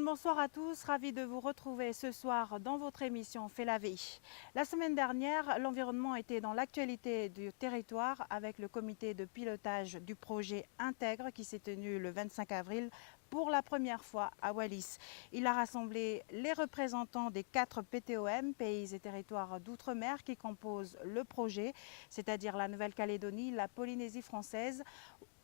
Bien le bonsoir à tous, ravi de vous retrouver ce soir dans votre émission Fait la vie. La semaine dernière, l'environnement était dans l'actualité du territoire avec le comité de pilotage du projet Intègre qui s'est tenu le 25 avril pour la première fois à Wallis. Il a rassemblé les représentants des 4 PTOM, pays et territoires d'outre-mer qui composent le projet, c'est-à-dire la Nouvelle-Calédonie, la Polynésie française,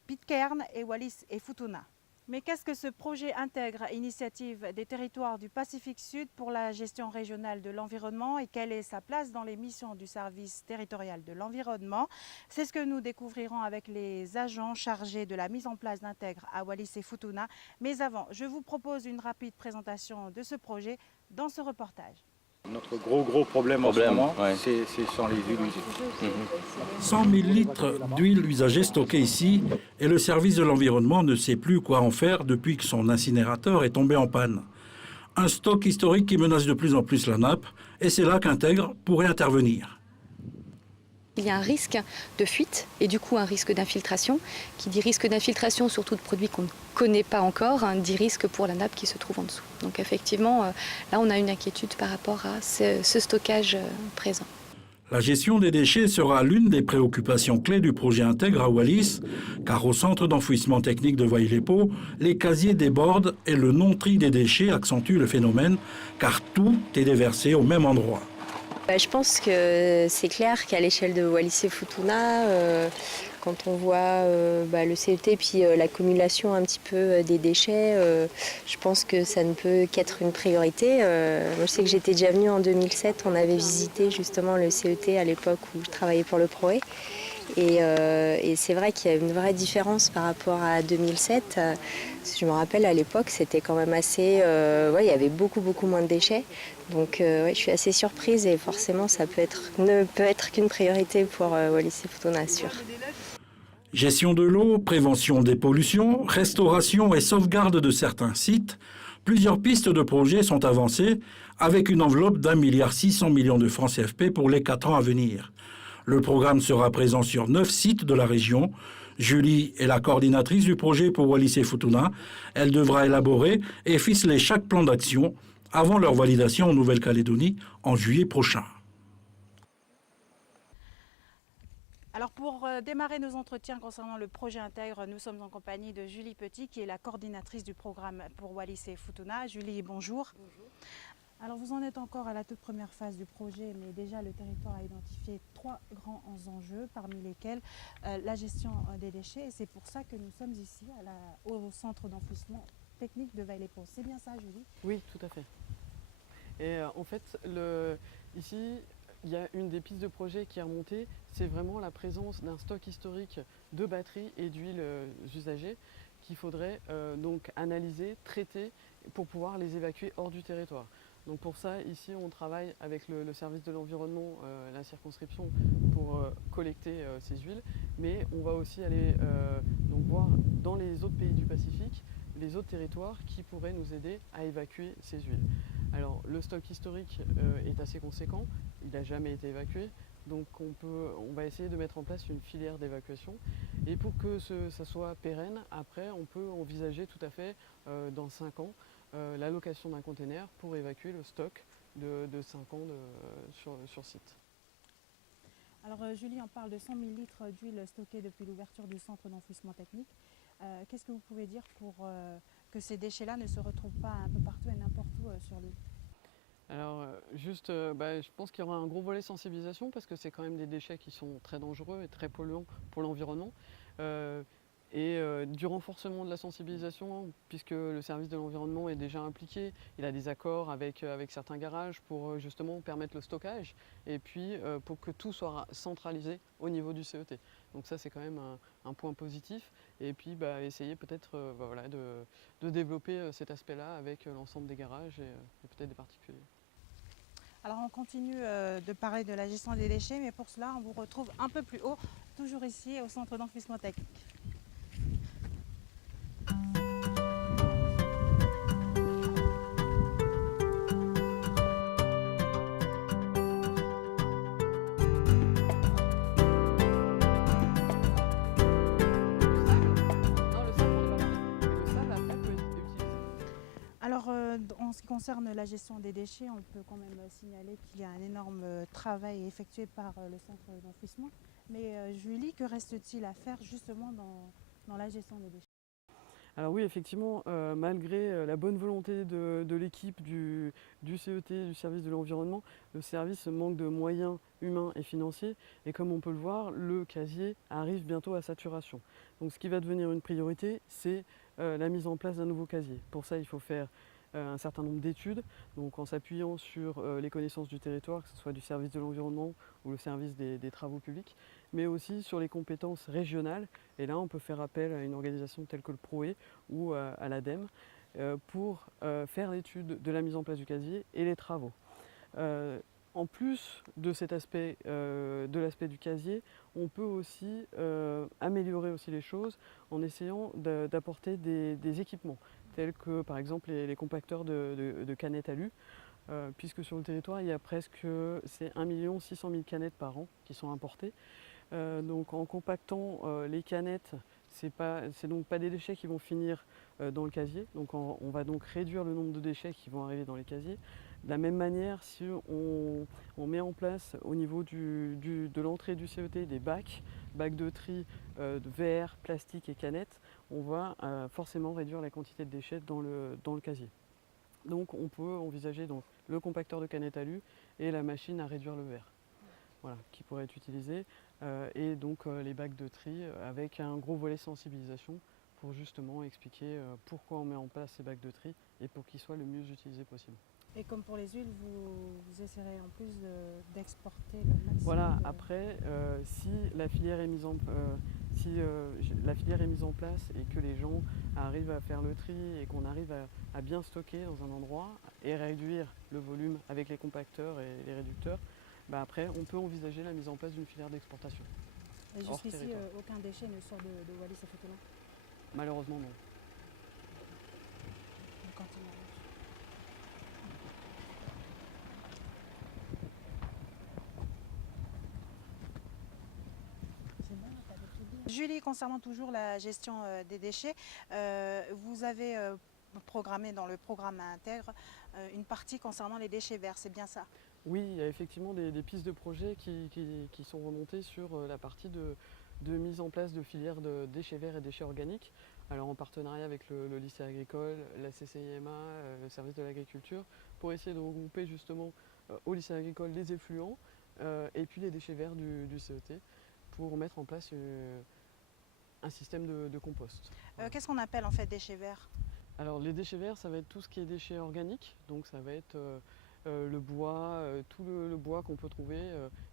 Pitcairn et Wallis et Futuna. Mais qu'est-ce que ce projet Intègre, initiative des territoires du Pacifique Sud pour la gestion régionale de l'environnement et quelle est sa place dans les missions du service territorial de l'environnement? C'est ce que nous découvrirons avec les agents chargés de la mise en place d'Intègre à Wallis et Futuna. Mais avant, je vous propose une rapide présentation de ce projet dans ce reportage. Notre gros problème en ce moment, ce sont les huiles usées. 100 000 litres d'huile usagée stockée ici et le service de l'environnement ne sait plus quoi en faire depuis que son incinérateur est tombé en panne. Un stock historique qui menace de plus en plus la nappe et c'est là qu'Intègre pourrait intervenir. Il y a un risque de fuite et du coup un risque d'infiltration. Qui dit risque d'infiltration, surtout de produits qu'on ne connaît pas encore, dit risque pour la nappe qui se trouve en dessous. Donc effectivement, là on a une inquiétude par rapport à ce stockage présent. La gestion des déchets sera l'une des préoccupations clés du projet Intègre à Wallis, car au centre d'enfouissement technique de Vailepo, les casiers débordent et le non-tri des déchets accentue le phénomène, car tout est déversé au même endroit. Je pense que c'est clair qu'à l'échelle de Wallis et Futuna, quand on voit le CET et puis l'accumulation un petit peu des déchets, je pense que ça ne peut qu'être une priorité. Moi, je sais que j'étais déjà venue en 2007, on avait visité justement le CET à l'époque où je travaillais pour le PROE. Et c'est vrai qu'il y a une vraie différence par rapport à 2007. Je me rappelle à l'époque, c'était quand même assez... il y avait beaucoup moins de déchets. Donc je suis assez surprise et forcément ça ne peut être qu'une priorité pour Wallis et Futuna, sûr. Gestion de l'eau, prévention des pollutions, restauration et sauvegarde de certains sites, plusieurs pistes de projets sont avancées avec une enveloppe d'1,6 milliard de francs CFP pour les 4 ans à venir. Le programme sera présent sur 9 sites de la région. Julie est la coordinatrice du projet pour Wallis et Futuna. Elle devra élaborer et ficeler chaque plan d'action avant leur validation en Nouvelle-Calédonie en juillet prochain. Alors pour démarrer nos entretiens concernant le projet Intègre, nous sommes en compagnie de Julie Petit qui est la coordinatrice du programme pour Wallis et Futuna. Julie, bonjour. Bonjour. Alors vous en êtes encore à la toute première phase du projet, mais déjà le territoire a identifié 3 grands enjeux, parmi lesquels la gestion des déchets. Et c'est pour ça que nous sommes ici au centre d'enfouissement technique de Vailepo. C'est bien ça, Julie? Oui, tout à fait. Et en fait, ici, il y a une des pistes de projet qui est remontée, c'est vraiment la présence d'un stock historique de batteries et d'huiles usagées qu'il faudrait donc analyser, traiter pour pouvoir les évacuer hors du territoire. Donc pour ça, ici, on travaille avec le service de l'environnement, la circonscription, pour collecter ces huiles. Mais on va aussi aller donc voir dans les autres pays du Pacifique, les autres territoires qui pourraient nous aider à évacuer ces huiles. Alors le stock historique est assez conséquent, il n'a jamais été évacué. Donc on va essayer de mettre en place une filière d'évacuation. Et pour que ça soit pérenne, après, on peut envisager tout à fait, dans 5 ans, l'allocation d'un container pour évacuer le stock de 5 ans sur site. Alors Julie, on parle de 100 000 litres d'huile stockée depuis l'ouverture du centre d'enfouissement technique. Qu'est-ce que vous pouvez dire pour que ces déchets-là ne se retrouvent pas un peu partout et n'importe où sur l'île? Alors je pense qu'il y aura un gros volet sensibilisation parce que c'est quand même des déchets qui sont très dangereux et très polluants pour l'environnement. Du renforcement de la sensibilisation, puisque le service de l'environnement est déjà impliqué, il a des accords avec certains garages pour justement permettre le stockage et puis pour que tout soit centralisé au niveau du CET. Donc ça c'est quand même un point positif et puis essayer peut-être de développer cet aspect-là avec l'ensemble des garages et peut-être des particuliers. Alors on continue de parler de la gestion des déchets, mais pour cela on vous retrouve un peu plus haut, toujours ici au centre d'enfouissement technique. En ce qui concerne la gestion des déchets, on peut quand même signaler qu'il y a un énorme travail effectué par le centre d'enfouissement. Mais Julie, que reste-t-il à faire justement dans la gestion des déchets? Alors oui, effectivement, malgré la bonne volonté de l'équipe du CET, du service de l'environnement, le service manque de moyens humains et financiers. Et comme on peut le voir, le casier arrive bientôt à saturation. Donc ce qui va devenir une priorité, c'est la mise en place d'un nouveau casier. Pour ça, il faut faire un certain nombre d'études, donc en s'appuyant sur les connaissances du territoire, que ce soit du service de l'environnement ou le service des travaux publics, mais aussi sur les compétences régionales. Et là, on peut faire appel à une organisation telle que le PROE ou à l'ADEME pour faire l'étude de la mise en place du casier et les travaux. En plus de cet aspect, de l'aspect du casier, on peut aussi améliorer aussi les choses en essayant d'apporter des équipements, tels que par exemple les compacteurs de canettes alu, puisque sur le territoire, il y a presque 1 600 000 canettes par an qui sont importées. Donc en compactant les canettes, c'est donc pas des déchets qui vont finir dans le casier, donc on va donc réduire le nombre de déchets qui vont arriver dans les casiers. De la même manière, si on met en place au niveau de l'entrée du CET des bacs de tri de verre, plastique et canettes, on va forcément réduire la quantité de déchets dans le casier. Donc on peut envisager donc, le compacteur de canettes alu et la machine à réduire le verre. Voilà, qui pourrait être utilisé, et donc les bacs de tri avec un gros volet sensibilisation pour justement expliquer pourquoi on met en place ces bacs de tri et pour qu'ils soient le mieux utilisés possible. Et comme pour les huiles, vous essaierez en plus d'exporter le maximum. Voilà, après, si la filière est mise en place et que les gens arrivent à faire le tri et qu'on arrive à bien stocker dans un endroit et réduire le volume avec les compacteurs et les réducteurs, bah après, on peut envisager la mise en place d'une filière d'exportation. Et jusqu'ici, aucun déchet ne sort de Wallis et Futuna? Malheureusement, non. On continue. Julie, concernant toujours la gestion des déchets, vous avez programmé dans le programme intègre une partie concernant les déchets verts, c'est bien ça? Oui, il y a effectivement des pistes de projets qui sont remontées sur la partie de mise en place de filières de déchets verts et déchets organiques, alors en partenariat avec le lycée agricole, la CCIMA, le service de l'agriculture, pour essayer de regrouper justement au lycée agricole les effluents et puis les déchets verts du CET pour mettre en place un système de compost. Qu'est-ce qu'on appelle en fait déchets verts? Alors les déchets verts, ça va être tout ce qui est déchets organiques, donc ça va être le bois, tout le bois qu'on peut trouver,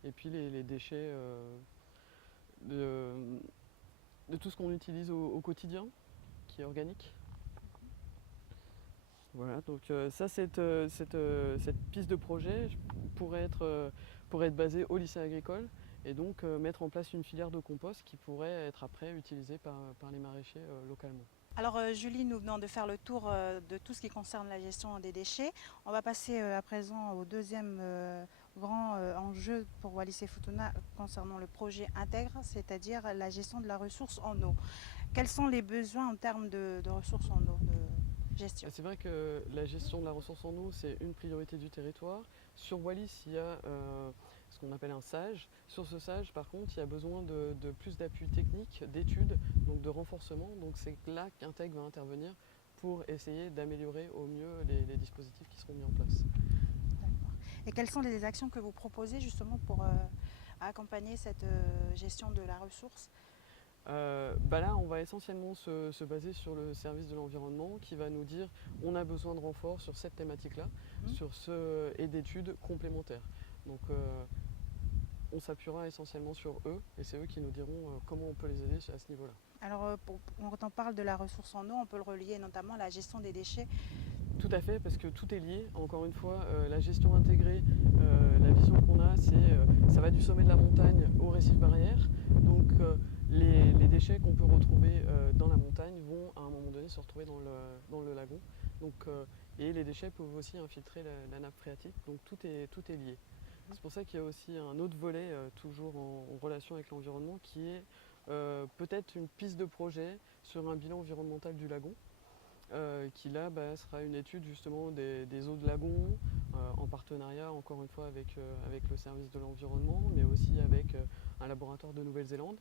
et puis les déchets de tout ce qu'on utilise au quotidien, qui est organique. Voilà, donc ça, cette piste de projet pourrait être basée au lycée agricole et donc mettre en place une filière de compost qui pourrait être après utilisée par les maraîchers localement. Alors Julie, nous venons de faire le tour de tout ce qui concerne la gestion des déchets. On va passer à présent au deuxième grand enjeu pour Wallis et Futuna concernant le projet intègre, c'est-à-dire la gestion de la ressource en eau. Quels sont les besoins en termes de ressources en eau, de gestion? C'est vrai que la gestion de la ressource en eau, c'est une priorité du territoire. Sur Wallis, il y a ce qu'on appelle un SAGE. Sur ce SAGE, par contre, il y a besoin de plus d'appui technique, d'études, donc de renforcement. Donc c'est là qu'Intègre va intervenir pour essayer d'améliorer au mieux les dispositifs qui seront mis en place. D'accord. Et quelles sont les actions que vous proposez justement pour accompagner cette gestion de la ressource? Là, on va essentiellement se baser sur le service de l'environnement qui va nous dire on a besoin de renforts sur cette thématique-là, et d'études complémentaires. Donc on s'appuiera essentiellement sur eux et c'est eux qui nous diront comment on peut les aider à ce niveau-là. Alors quand on parle de la ressource en eau, on peut le relier notamment à la gestion des déchets. Tout à fait, parce que tout est lié. Encore une fois, la gestion intégrée, la vision qu'on a, ça va du sommet de la montagne au récif barrière. Donc les déchets qu'on peut retrouver dans la montagne vont à un moment donné se retrouver dans le lagon. Donc, et les déchets peuvent aussi infiltrer la nappe phréatique, donc tout est lié. C'est pour ça qu'il y a aussi un autre volet, toujours en relation avec l'environnement, qui est peut-être une piste de projet sur un bilan environnemental du lagon. qui là sera une étude justement des eaux de lagon, en partenariat encore une fois avec le service de l'environnement, mais aussi avec un laboratoire de Nouvelle-Zélande.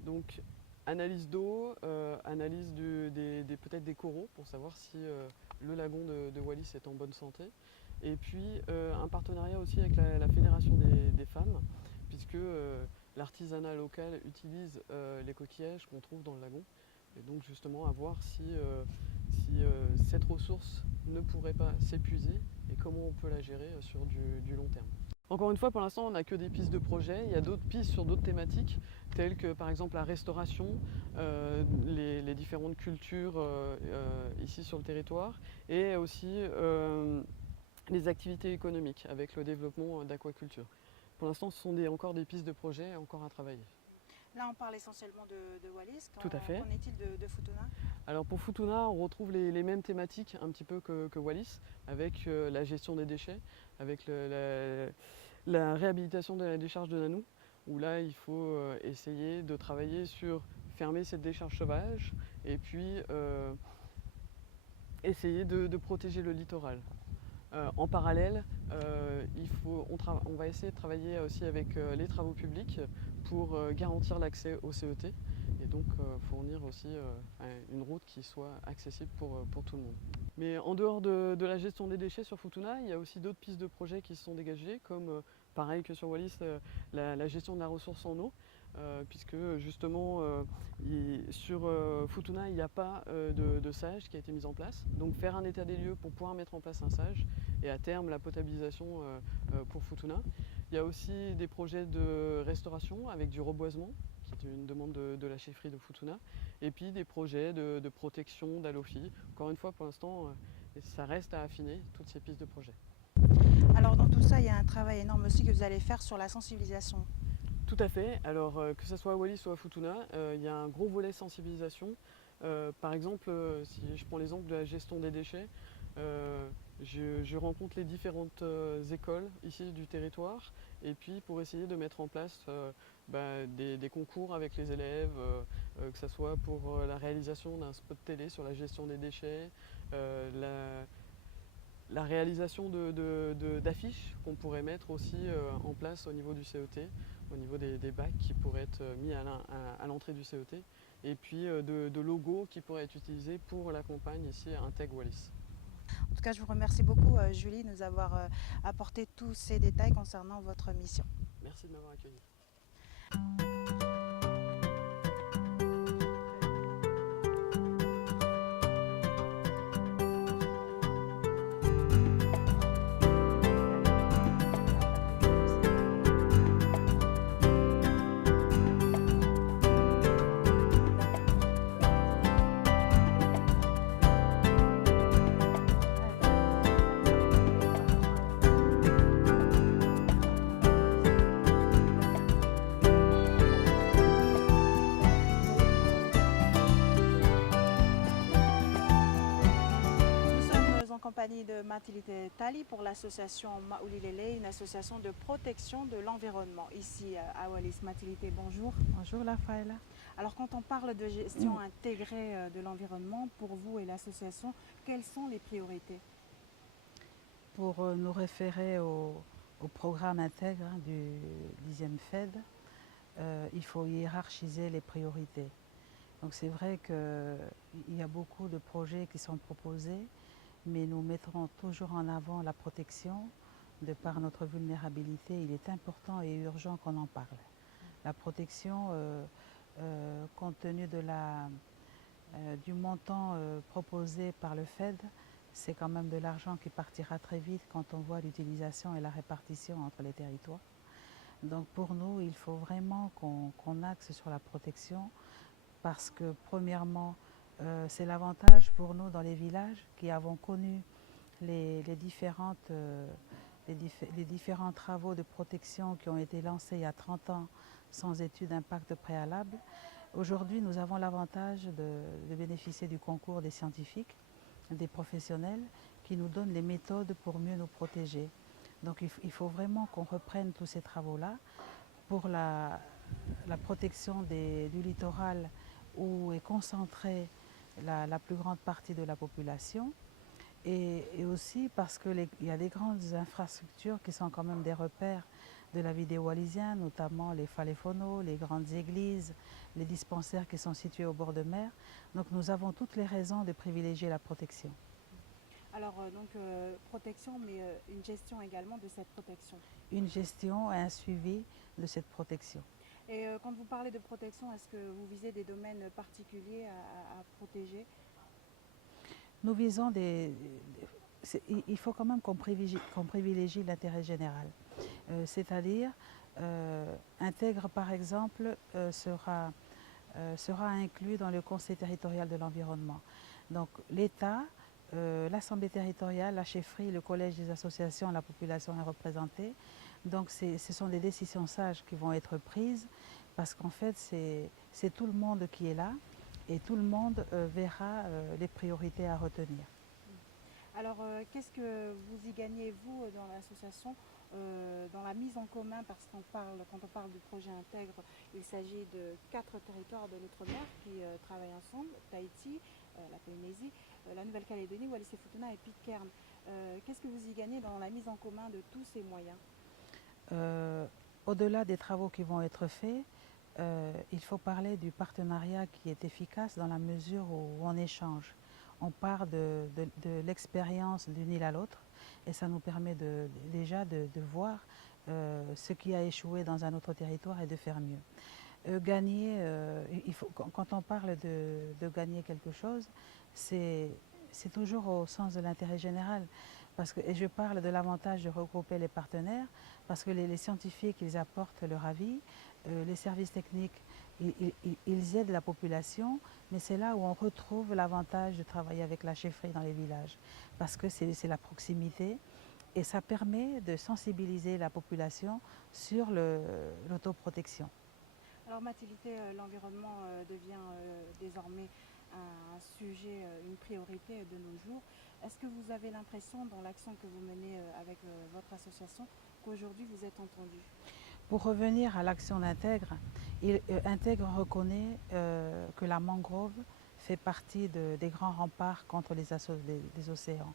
Donc analyse d'eau, analyse peut-être des coraux pour savoir si le lagon de Wallis est en bonne santé. Et puis un partenariat aussi avec la Fédération des femmes, puisque l'artisanat local utilise les coquillages qu'on trouve dans le lagon. Et donc justement à voir si cette ressource ne pourrait pas s'épuiser et comment on peut la gérer sur du long terme. Encore une fois, pour l'instant, on n'a que des pistes de projet. Il y a d'autres pistes sur d'autres thématiques, telles que par exemple la restauration, les différentes cultures ici sur le territoire, et aussi les activités économiques avec le développement d'aquaculture. Pour l'instant, ce sont encore des pistes de projet encore à travailler. Là, on parle essentiellement de Wallis. Tout à fait. Qu'en est-il de Futuna? Alors pour Futuna, on retrouve les mêmes thématiques un petit peu que Wallis, avec la gestion des déchets, avec la réhabilitation de la décharge de Nanou, où là il faut essayer de travailler sur fermer cette décharge sauvage et puis essayer de protéger le littoral. En parallèle, on va essayer de travailler aussi avec les travaux publics pour garantir l'accès au CET et donc fournir aussi une route qui soit accessible pour tout le monde. Mais en dehors de la gestion des déchets sur Futuna, il y a aussi d'autres pistes de projets qui se sont dégagées, comme pareil que sur Wallis, la gestion de la ressource en eau. Puisque justement sur Futuna il n'y a pas de sage qui a été mis en place. Donc faire un état des lieux pour pouvoir mettre en place un sage et à terme la potabilisation pour Futuna. Il y a aussi des projets de restauration avec du reboisement, qui est une demande de la chefferie de Futuna, et puis des projets de protection d'Alofi. Encore une fois, pour l'instant, ça reste à affiner, toutes ces pistes de projets. Alors dans tout ça, il y a un travail énorme aussi que vous allez faire sur la sensibilisation. Tout à fait. Alors que ce soit à Wallis ou à Futuna, il y a un gros volet sensibilisation. Par exemple, si je prends l'exemple de la gestion des déchets, je rencontre les différentes écoles ici du territoire et puis pour essayer de mettre en place des concours avec les élèves, que ce soit pour la réalisation d'un spot télé sur la gestion des déchets, la réalisation d'affiches qu'on pourrait mettre aussi en place au niveau du CET, au niveau des bacs qui pourraient être mis à l'entrée du CET, et puis de logos qui pourraient être utilisés pour la campagne ici à Integ Wallis. En tout cas, je vous remercie beaucoup Julie de nous avoir apporté tous ces détails concernant votre mission. Merci de m'avoir accueilli. De Matilité Tali pour l'association Maoulilele, une association de protection de l'environnement ici à Wallis. Matilité, bonjour. Bonjour Rafaela. Alors quand on parle de gestion intégrée de l'environnement, pour vous et l'association, quelles sont les priorités? Pour nous référer au programme intègre du 10e FED, il faut hiérarchiser les priorités. Donc c'est vrai qu'il y a beaucoup de projets qui sont proposés, mais nous mettrons toujours en avant la protection. De par notre vulnérabilité, il est important et urgent qu'on en parle. La protection, compte tenu du montant proposé par le FED, c'est quand même de l'argent qui partira très vite quand on voit l'utilisation et la répartition entre les territoires. Donc pour nous, il faut vraiment qu'on axe sur la protection parce que premièrement, c'est l'avantage pour nous dans les villages qui avons connu les différents travaux de protection qui ont été lancés il y a 30 ans sans étude d'impact préalable. Aujourd'hui, nous avons l'avantage de bénéficier du concours des scientifiques, des professionnels qui nous donnent les méthodes pour mieux nous protéger. Donc il faut vraiment qu'on reprenne tous ces travaux-là pour la protection du littoral où est concentrée la plus grande partie de la population. Et aussi parce qu'il y a des grandes infrastructures qui sont quand même des repères de la vie des Wallisiens, notamment les Faléfono, les grandes églises, les dispensaires qui sont situés au bord de mer. Donc nous avons toutes les raisons de privilégier la protection. Alors protection, mais une gestion également de cette protection. Une gestion et un suivi de cette protection. Et quand vous parlez de protection, est-ce que vous visez des domaines particuliers à protéger? Nous visons il faut quand même qu'on privilégie l'intérêt général. C'est-à-dire, Intègre par exemple sera inclus dans le Conseil territorial de l'environnement. Donc l'État, l'Assemblée territoriale, la chefferie, le collège des associations, la population est représentée. Donc ce sont des décisions sages qui vont être prises parce qu'en fait c'est tout le monde qui est là et tout le monde verra les priorités à retenir. Alors qu'est-ce que vous y gagnez vous dans l'association dans la mise en commun, parce quand on parle du projet Intègre, il s'agit de 4 territoires de l'outre-mer qui travaillent ensemble, Tahiti, la Polynésie, la Nouvelle-Calédonie, Wallis-et-Futuna et Pitcairn. Qu'est-ce que vous y gagnez dans la mise en commun de tous ces moyens? Au-delà des travaux qui vont être faits, il faut parler du partenariat qui est efficace dans la mesure où on échange. On part de l'expérience d'une île à l'autre et ça nous permet déjà de voir ce qui a échoué dans un autre territoire et de faire mieux. Quand on parle de gagner quelque chose, c'est toujours au sens de l'intérêt général. Et je parle de l'avantage de regrouper les partenaires, parce que les scientifiques, ils apportent leur avis, les services techniques, ils aident la population, mais c'est là où on retrouve l'avantage de travailler avec la chefferie dans les villages, parce que c'est la proximité, et ça permet de sensibiliser la population sur l'autoprotection. Alors Mathilité, l'environnement devient désormais un sujet, une priorité de nos jours. Est-ce que vous avez l'impression, dans l'action que vous menez avec votre association, qu'aujourd'hui vous êtes entendu? Pour revenir à l'action d'Intègre, Intègre reconnaît que la mangrove fait partie des grands remparts contre les assauts des océans.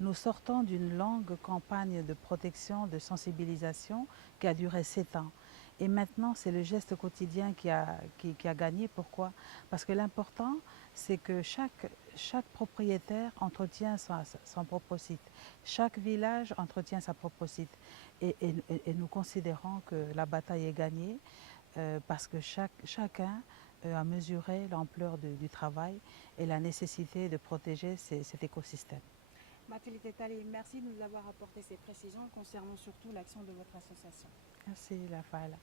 Nous sortons d'une longue campagne de protection, de sensibilisation qui a duré 7 ans. Et maintenant, c'est le geste quotidien qui a gagné. Pourquoi? Parce que l'important, c'est que chaque propriétaire entretient son propre site. Chaque village entretient sa propre site. Et nous considérons que la bataille est gagnée parce que chacun a mesuré l'ampleur du travail et la nécessité de protéger cet écosystème. Mathilité Tali, merci de nous avoir apporté ces précisions concernant surtout l'action de votre association. Merci, Lafaela.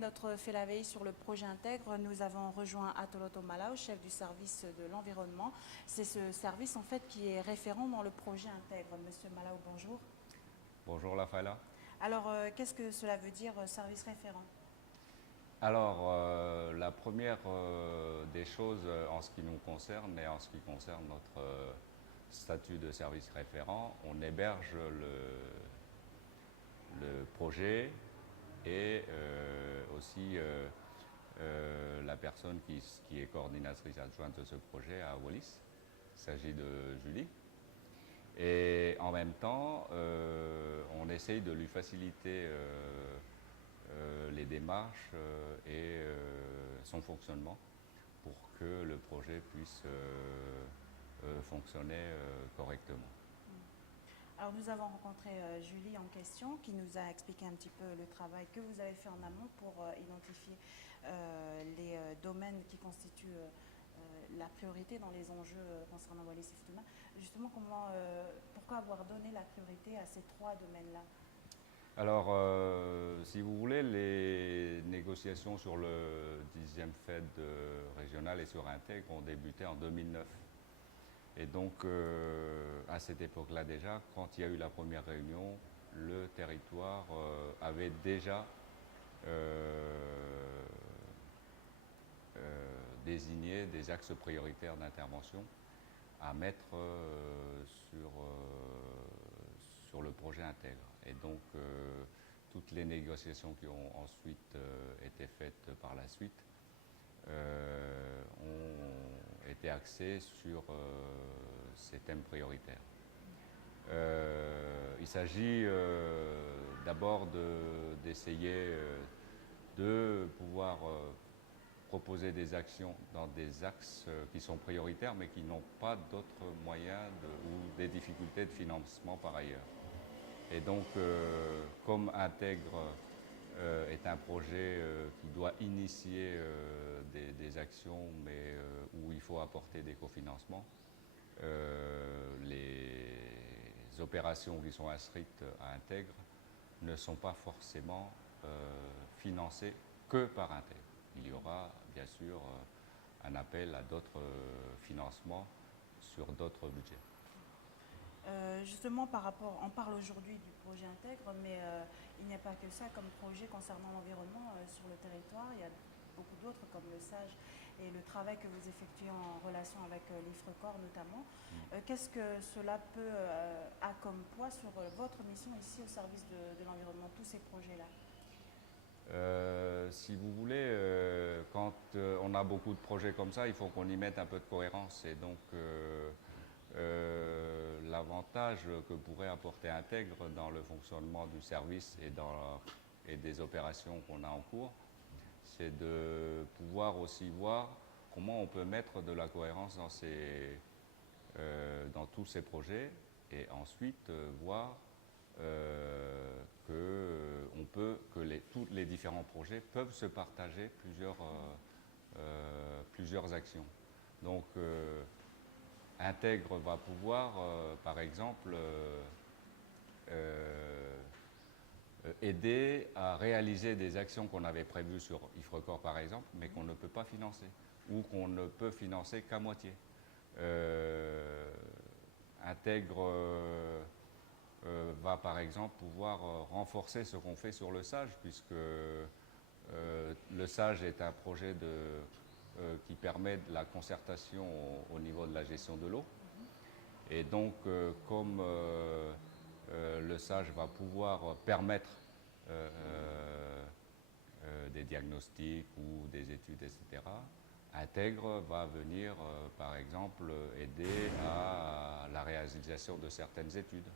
Notre fait la veille sur le projet Intègre, nous avons rejoint Atoloto Malau, chef du service de l'environnement. C'est ce service en fait qui est référent dans le projet Intègre. Monsieur Malau, bonjour. Bonjour Lafaela. Alors, qu'est-ce que cela veut dire, service référent? Alors, la première des choses en ce qui nous concerne et en ce qui concerne notre statut de service référent, on héberge le projet et aussi la personne qui est coordinatrice adjointe de ce projet à Wallis. Il s'agit de Julie. Et en même temps, on essaye de lui faciliter les démarches et son fonctionnement pour que le projet puisse fonctionner correctement. Alors nous avons rencontré Julie en question qui nous a expliqué un petit peu le travail que vous avez fait en amont pour identifier les domaines qui constituent la priorité dans les enjeux concernant Wallis-et-Futuna. Justement, pourquoi avoir donné la priorité à ces 3 domaines-là? Alors, si vous voulez, les négociations sur le 10e FED régional et sur Intègre ont débuté en 2009. Et donc, à cette époque-là déjà, quand il y a eu la première réunion, le territoire avait déjà désigner des axes prioritaires d'intervention à mettre sur le projet intègre. Et donc, toutes les négociations qui ont ensuite été faites par la suite ont été axées sur ces thèmes prioritaires. Il s'agit d'abord d'essayer de pouvoir proposer des actions dans des axes qui sont prioritaires mais qui n'ont pas d'autres moyens ou des difficultés de financement par ailleurs. Et donc, comme Intègre est un projet qui doit initier des actions mais où il faut apporter des cofinancements, les opérations qui sont inscrites à Intègre ne sont pas forcément financées que par Intègre. Il y aura bien sûr un appel à d'autres financements sur d'autres budgets. Justement, par rapport, on parle aujourd'hui du projet Intègre, mais il n'y a pas que ça comme projet concernant l'environnement sur le territoire. Il y a beaucoup d'autres comme le SAGE et le travail que vous effectuez en relation avec l'IFRECOR notamment. Qu'est-ce que cela peut a comme poids sur votre mission ici au service de l'environnement, tous ces projets-là? Si vous voulez, quand on a beaucoup de projets comme ça, il faut qu'on y mette un peu de cohérence. Et donc, l'avantage que pourrait apporter Intègre dans le fonctionnement du service et des opérations qu'on a en cours, c'est de pouvoir aussi voir comment on peut mettre de la cohérence dans tous ces projets et ensuite voir que tous les différents projets peuvent se partager plusieurs actions. Donc, Intègre va pouvoir, par exemple, aider à réaliser des actions qu'on avait prévues sur IFRECOR, par exemple, mais qu'on ne peut pas financer, ou qu'on ne peut financer qu'à moitié. Intègre va par exemple pouvoir renforcer ce qu'on fait sur le SAGE, puisque le SAGE est un projet qui permet de la concertation au niveau de la gestion de l'eau. Et donc, comme le SAGE va pouvoir permettre des diagnostics ou des études, etc., Intègre va venir, par exemple, aider à la réalisation de certaines études,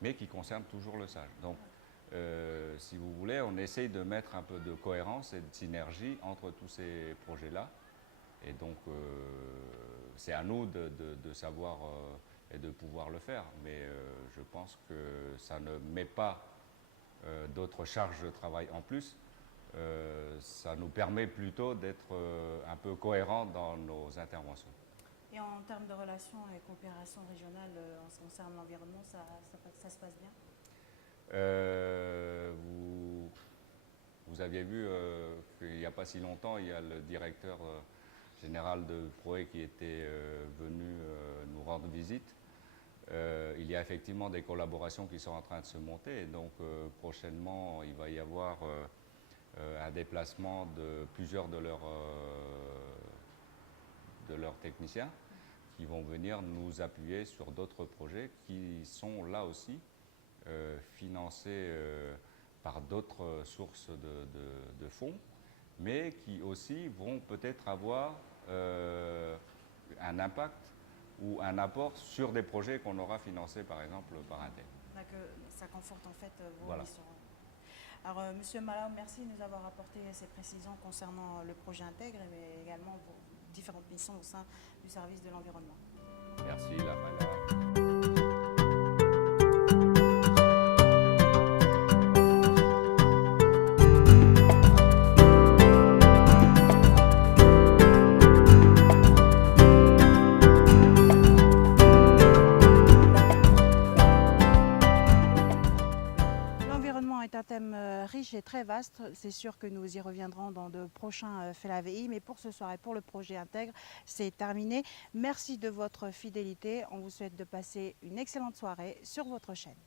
mais qui concernent toujours le SAGE. Donc, si vous voulez, on essaye de mettre un peu de cohérence et de synergie entre tous ces projets-là. Et donc, c'est à nous de savoir et de pouvoir le faire. Mais je pense que ça ne met pas d'autres charges de travail en plus. Ça nous permet plutôt d'être un peu cohérents dans nos interventions. Et en termes de relations et coopération régionale en ce qui concerne l'environnement, ça se passe bien? Vous aviez vu qu'il n'y a pas si longtemps, il y a le directeur général de PROE qui était venu nous rendre visite. Il y a effectivement des collaborations qui sont en train de se monter. Et donc prochainement, il va y avoir un déplacement de plusieurs de leurs techniciens qui vont venir nous appuyer sur d'autres projets qui sont là aussi financés par d'autres sources de fonds, mais qui aussi vont peut-être avoir un impact ou un apport sur des projets qu'on aura financés par exemple par Intègre. Ça conforte en fait vos voilà. missions. Alors, Monsieur Malaw, merci de nous avoir apporté ces précisions concernant le projet Intègre, mais également vos différentes missions au sein du service de l'environnement. Merci, Lafayette. Un thème riche et très vaste, c'est sûr que nous y reviendrons dans de prochains FELAVI, mais pour ce soir et pour le projet Intègre, c'est terminé. Merci de votre fidélité, on vous souhaite de passer une excellente soirée sur votre chaîne.